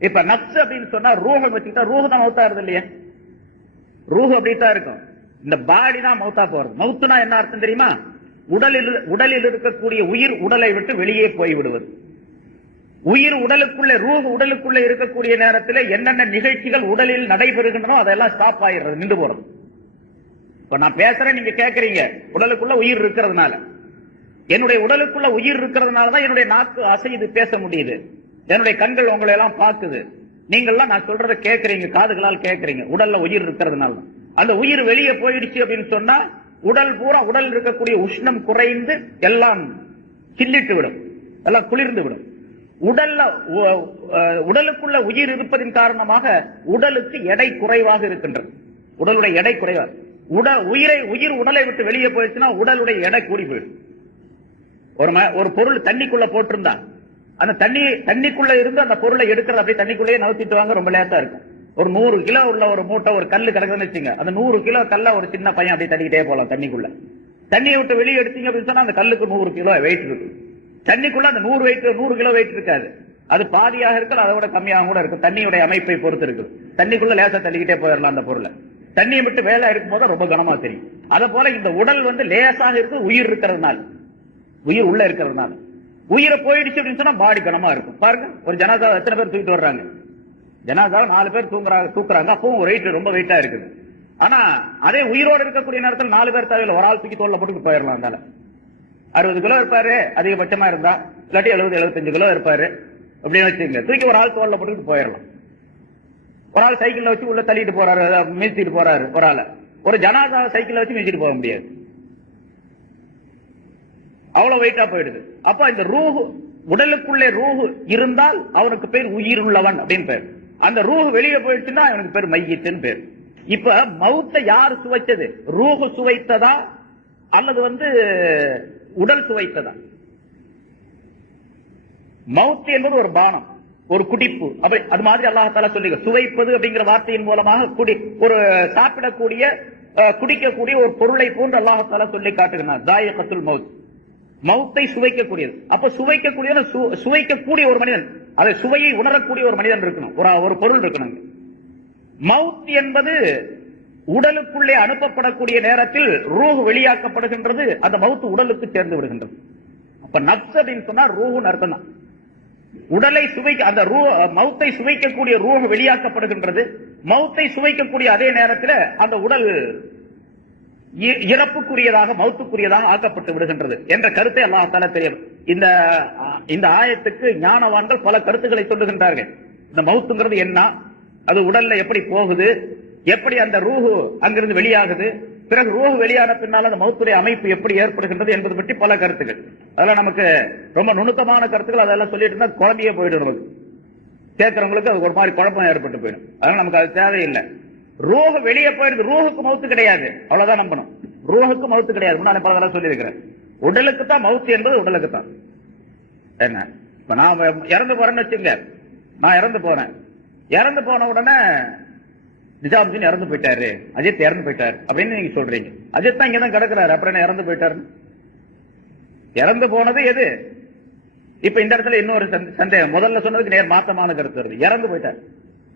இப்ப நப்ஸ் அப்படின்னு சொன்னா ரூஹம் வச்சுக்கிட்டா ரூஹ தான் மௌத்தாருது இல்லையா? ரூஹ் அப்படித்தான் இருக்கும். இந்த பாடி தான் மௌத்தா போறது. மௌத்துனா என்ன அர்த்தம் தெரியுமா? உடலில் உடலில் இருக்கக்கூடிய உயிர் உடலை விட்டு வெளியே போய் விடுவது. உயிர் உடலுக்குள்ள ரூஹ் உடலுக்குள்ள இருக்கக்கூடிய நேரத்தில் என்னென்ன நிகழ்ச்சிகள் உடலில் நடைபெறுகின்றனோ அதெல்லாம் ஸ்டாப் ஆயிடுறது நின்று போறது. இப்ப நான் பேசுறேன் நீங்க கேட்கறீங்க உடலுக்குள்ள உயிர் இருக்கிறதுனால. என்னுடைய உடலுக்குள்ள உயிர் இருக்கிறதுனால தான் என்னுடைய நாக்கு அசைது பேச முடியுது. என்னுடைய கண்கள் உங்களை எல்லாம் பார்க்குது. நீங்கள்லாம் நான் சொல்றத கேட்கறீங்க காதுகளால் கேட்கறீங்க. உடல்ல உயிர் இருக்கிறதுனால. அந்த உயிர் வெளியே போயிடுச்சு அப்படின்னு சொன்னா உடல் பூரா உடல் இருக்கக்கூடிய உஷ்ணம் குறைந்து எல்லாம் சில்லிட்டு விடும். எல்லாம் குளிர்ந்து விடும். உடல்ல உ- உடலுக்குள்ள உயிர் இருப்பதின் காரணமாக உடலுக்கு எடை குறைவாக இருக்கின்றது. உடலுடைய எடை குறைவாக. உட உயிரை உயிர் உடலை விட்டு வெளியே போயிடுச்சுன்னா உடலுடைய எடை கூடி போயிடும். ஒரு ஒரு பொருள் தண்ணிக்குள்ள போட்டிருந்தா அந்த தண்ணி தண்ணிக்குள்ள இருந்து அந்த பொருளை எடுக்கிறது அப்படியே தண்ணிக்குள்ளேயே நவுத்திட்டு வாங்க ரொம்ப லேட்டா இருக்கும். ஒரு நூறு கிலோ உள்ள ஒரு மூட்டை ஒரு கல்லு கிடக்குதுன்னு வச்சுங்க அந்த நூறு கிலோ கல்ல ஒரு சின்ன பையன் அப்படியே தள்ளிக்கிட்டே போலாம் தண்ணிக்குள்ள. தண்ணியை விட்டு வெளியே எடுத்தீங்க அப்படின்னு சொன்னா அந்த கல்லுக்கு நூறு கிலோ வெயிட் இருக்கு தண்ணிக்குள்ள அந்த நூறு வெயிட் நூறு கிலோ வெயிட் இருக்காது. அது பாதியாக இருக்கலாம் அதை விட கம்மியாக கூட இருக்கும். தண்ணியுடைய அமைப்பை பொறுத்து இருக்கு தண்ணிக்குள்ள லேசா தள்ளிக்கிட்டே போயிடலாம் அந்த பொருளை. தண்ணியை விட்டு வேலை இருக்கும் போது ரொம்ப கனமா தெரியும். அதே போல இந்த உடல் வந்து லேசாக இருக்கு உயிர் இருக்கிறதுனால. உயிர் உள்ள இருக்கிறதுனால. உயிரை போயிடுச்சு அப்படின்னு சொன்னா பாடி கனமா இருக்கும். பாருங்க ஒரு ஜனாதா எத்தனை பேர் தூக்கிட்டு வர்றாங்க? ஜனாதாவை நாலு பேர் தூங்குறாங்க தூக்குறாங்க. அப்பவும் வெயிட் ரொம்ப வெயிட்டா இருக்குது. ஆனா அதே உயிரோடு இருக்கக்கூடிய நேரத்தில் நாலு பேர் தேவையில்ல ஒரு ஆள் தூக்கி தோல்ல போட்டு போயிடலாம் அதனால அறுபது கிலோ இருப்பாரு அதிகபட்சமா இருந்தா. இல்லாட்டி எழுபது எழுபத்தஞ்சு கிலோ இருப்பாரு. அப்படின்னு வச்சுக்கோங்க. தூக்கி ஒரு ஆள் தோல்ல போட்டுட்டு போயிடலாம். ஒரு ஆள் சைக்கிள்ல வச்சு உள்ள தள்ளிட்டு போறாரு மீசிட்டு போறாரு ஒரு ஆள். ஒரு ஜனாதா சைக்கிள்ல வச்சு மீசிட்டு போக முடியாது. அவ்வளவு வெயிட்டா போயிடுது. அப்ப இந்த ரூஹு உடலுக்குள்ளே ரூஹு இருந்தால் அவனுக்கு பேர் உயிர் உள்ளவன் அப்படின்னு பேர். அந்த ரூஹு வெளியே போயிடுச்சுன்னா அவனுக்கு பேர் மையத்துன்னு பேர். இப்ப மௌத்த யார் சுவைச்சது ரூஹு சுவைத்ததா? அல்லது வந்து உடல் சுவைத்ததா? மவுத்து என்பது ஒரு பானம் ஒரு குடிப்பு. அப்படி அது மாதிரி அல்லாஹால சொல்லி சுவைப்பது அப்படிங்கிற வார்த்தையின் மூலமாக குடி ஒரு சாப்பிடக்கூடிய குடிக்கக்கூடிய ஒரு பொருளை போன்று அல்லாஹால சொல்லி காட்டுகிறார் தாயகத்துல் மவுத். மௌத்தை சுவைக்கக்கூடியது. அப்ப சுவைக்கக்கூடியது சுவைக்கக்கூடிய ஒரு மனிதன். அதை சுவையை உணரக்கூடிய ஒரு மனிதன் இருக்கணும். ஒரு ஒரு பொருள் இருக்கணும். மவுத் என்பது உடலுக்குள்ளே அனுப்பப்படக்கூடிய நேரத்தில் ரூஹ் வெளியாக்கப்படுகின்றது. அந்த மவுத் உடலுக்கு சேர்ந்து விடுகின்றது. அப்ப நப்ஸ் அப்படின்னு சொன்னா ரூஹுன்னு அர்த்தம் தான் உடலை சுவைக்க அந்த ரூ மௌத்தை சுவைக்கக்கூடிய ரூஹ் வெளியாக்கப்படுகின்றது. மௌத்தை சுவைக்கக்கூடிய அதே நேரத்தில் அந்த உடல் இறப்புக்குரியதாக மௌத்துக்குரியதாக ஆக்கப்பட்டு விடுகின்றது என்ற கருத்தை அல்லாஹால தெரியும் இந்த ஆ- இந்த ஆயத்துக்கு ஞானவான்கள் பல கருத்துக்களை சொல்லுகின்றார்கள். இந்த மௌத்துங்கிறது என்ன? அது உடல்ல எப்படி போகுது? எப்படி அந்த ரூஹு அங்கிருந்து வெளியாகுது? பிறகு ரூஹு வெளியான பின்னால் அந்த மௌத்துடைய அமைப்பு எப்படி ஏற்படுகின்றது என்பது பற்றி பல கருத்துக்கள். அதெல்லாம் நமக்கு ரொம்ப நுணுக்கமான கருத்துக்கள் அதெல்லாம் சொல்லிட்டு இருந்தா குழந்தையே போயிடும் நமக்கு. கேட்கறவங்களுக்கு அது ஒரு மாதிரி குழப்பம் ஏற்பட்டு போயிடும். அதனால நமக்கு அது தேவையில்லை. ரோக வெளியே போயிருது ரூஹுக்கு மவுத்து கிடையாது. அவ்வளவுதான் நம்பணும். ரூஹுக்கு மவுத்து கிடையாது. முன்னாடி பல சொல்லியிருக்கிறேன். உடலுக்கு தான் மவுத்து என்பது உடலுக்கு தான் என்ன இப்ப நான் இறந்து போறேன்னு வச்சுங்க நான் இறந்து போறேன். இறந்து போன உடனே நிஜாமுதீன் இறந்து போயிட்டாரு. அஜித் இறந்து போயிட்டாரு. அப்படின்னு நீங்க சொல்றீங்க. அஜித் தான் இங்கதான் கிடக்குறாரு. அப்புறம் என்ன இறந்து போயிட்டாரு இறந்து போனது எது? இப்ப இந்த இடத்துல இன்னொரு சந்தேகம். முதல்ல சொன்னதுக்கு நேர் மாத்தமான கருத்து வருது. இறந்து போயிட்டாரு.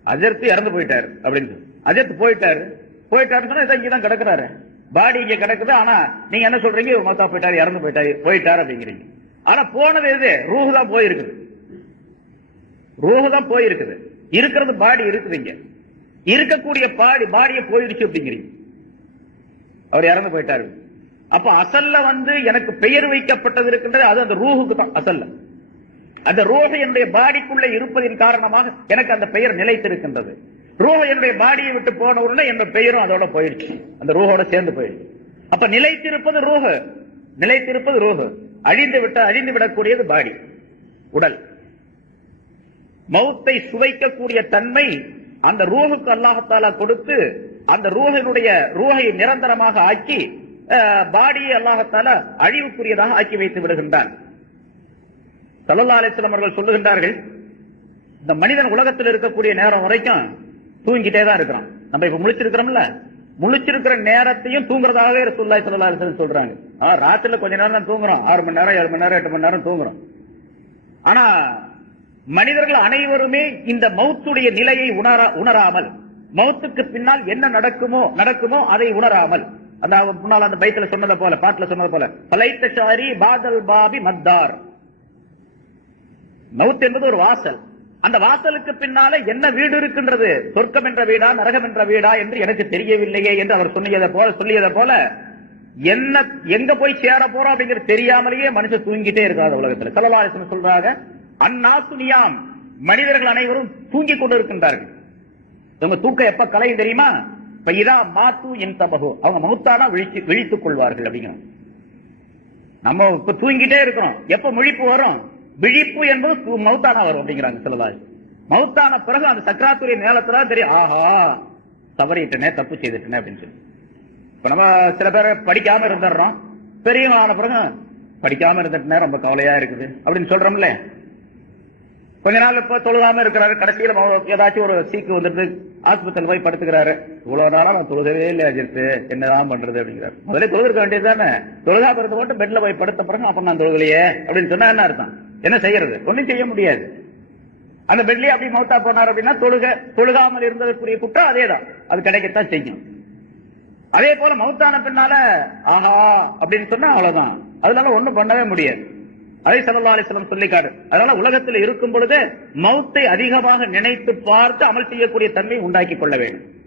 அஜித் இறந்து போயிட்டாரு அப்படின்னு அஜித் போயிட்டாரு. போயிட்டாருன்னு சொன்னா இங்கதான் கிடக்குறாரு. பாடி இங்க கிடக்குது ஆனா நீங்க என்ன சொல்றீங்க? இவர் மத்தா போயிட்டாரு இறந்து போயிட்டாரு போயிட்டாரு அப்படிங்கிறீங்க. ஆனா போனது எது? ரூஹு தான் போயிருக்குது. ரூஹு தான் போயிருக்குது. இருக்கிறது பாடி இருக்குதுங்க இருக்கக்கூடிய பாடி பாடியை போயிடுச்சு அப்படிங்கிறீங்க. அவர் இறந்து போயிட்டாரு. அப்ப அசல்ல வந்து எனக்கு பெயர் வைக்கப்பட்டது இருக்கின்றது அது அந்த ரூஹுக்கு தான் அசல்ல. அந்த ரூஹ் என்னுடைய பாடிக்குள்ள இருப்பதின் காரணமாக எனக்கு அந்த பெயர் நிலைத்திருக்கின்றது. ரூ என்னுடைய பாடியை விட்டு போன உடனே என்னோட பெயரும் அதோட போயிடுச்சு. அந்த ரூஹோட சேர்ந்து போயிடுச்சு. அப்ப நிலைத்திருப்பது ரூஹ். நிலைத்திருப்பது ரூஹ். அழிந்து விட்ட அழிந்து விடக்கூடியது பாடி. உடல். மௌத்தை சுவைக்கக்கூடிய தன்மை அந்த ரூஹுக்கு அல்லாஹத்தாலா கொடுத்து அந்த ரூஹினுடைய ரூஹை நிரந்தரமாக ஆக்கி அஹ், பாடியை அல்லாஹத்தால அழிவுக்குரியதாக ஆக்கி வைத்து விடுகின்றான். சல்லல்லா அலிஸ்லாம் அவர்கள் சொல்லுகின்றார்கள் இந்த மனிதன் உலகத்தில் இருக்கக்கூடிய நேரம் வரைக்கும் தூங்கிட்டே தான் இருக்கிறோம். நம்ம இப்ப முழிச்சிருக்கிறோம்ல? முழிச்சிருக்கிற நேரத்தையும் தூங்குறதாகவே ரசூலுல்லாஹி ஸல்லல்லாஹு அலைஹி சொல்றாங்க. ஆ ராத்திரில கொஞ்ச நேரம் தான் தூங்குறோம். ஆறு மணி நேரம் ஏழு மணி நேரம் எட்டு மணி நேரம் தூங்குறோம். ஆனா மனிதர்கள் அனைவருமே இந்த மௌத்துடைய நிலையை உணரா உணராமல் மௌத்துக்கு பின்னால் என்ன நடக்குமோ நடக்குமோ அதை உணராமல் அந்த முன்னால் அந்த பைத்துல சொன்னதை போல பாட்டுல சொன்னது போல பலைத்தசாரி பாதல் பாபி மத்தார். மவுத் என்பது ஒரு வாசல். அந்த வாசலுக்கு பின்னால என்ன வீடு இருக்கின்றது? சொர்க்கம் என்ற வீடா நரகம் என்ற வீடா என்று எனக்கு தெரியவில்லையே என்று அவர் சொன்னியதை போல சொல்லியதை போல என்ன எங்க போய் சேர போறோம் அப்படிங்கிறது தெரியாமலேயே மனுஷன் தூங்கிட்டே இருக்காது உலகத்துல. சலவாரிசன் சொல்றாங்க அந்நாசுனியாம் மனிதர்கள் அனைவரும் தூங்கிக் கொண்டு இருக்கின்றார்கள் இவங்க தூக்கம் எப்ப கலையும் தெரியுமா? இப்ப இதா மாத்து என் தபகு அவங்க மௌத்தானா விழித்து விழித்துக் கொள்வார்கள் அப்படிங்கிறோம் நம்ம இப்ப தூங்கிட்டே இருக்கிறோம். எப்ப முழிப்பு வரும்? விழிப்பு என்பது மௌத்தான மௌத்தானா வரும் அப்படிங்கிறாங்க சொல்லலாம் மௌத்தான பிறகு அந்த சக்கராத்துடைய நேரத்துல தெரியும். ஆஹா தவறிட்டனே தப்பு செய்துட்டனே அப்படின்னு சொல்லி. இப்ப நம்ம சில பேர் படிக்காம இருந்துடுறோம். பெரியவங்களான பிறகு படிக்காம இருந்துட்டுனே ரொம்ப கவலையா இருக்குது அப்படின்னு சொல்றோம்ல. கொஞ்ச நாள் இப்ப தொழுகாம இருக்கிறாரு. கடைசியில ஏதாச்சும் ஒரு சீக்கு வந்துட்டு ஆஸ்பத்திரியில் போய் படுத்துக்கிறாரு. இவ்வளவு நாளா நான் தொழுகவே இல்லை அஜித்து என்னதான் பண்றது அப்படிங்கிறாரு. முதல்ல தொழுகிருக்க வேண்டியது தானே தொழுகா பிறந்த மட்டும் பெட்ல போய் படுத்த பிறகு அப்புறம் நான் தொழுகலையே அப்படின்னு சொன்னா என்ன அர்த்தம்? என்ன செய்யறது? ஒண்ணும் செய்ய முடியாது. அந்த பெட்லயே அப்படி மௌத்தா போனார் அப்படின்னா தொழுக தொழுகாமல் இருந்ததற்குரிய குற்றம் அதேதான். அது கிடைக்கத்தான் செய்யும். அதே போல மௌத்தான பின்னால ஆஹா அப்படின்னு சொன்னா அவ்வளவுதான். அதனால ஒண்ணும் பண்ணவே முடியாது. அதை சல்லா அலிஸ்லம் சொல்லிக்காடு. அதனால உலகத்தில் இருக்கும் பொழுது மௌத்தை அதிகமாக நினைத்து பார்த்து அமல் செய்யக்கூடிய தன்மை உண்டாக்கி கொள்ள வேண்டும்.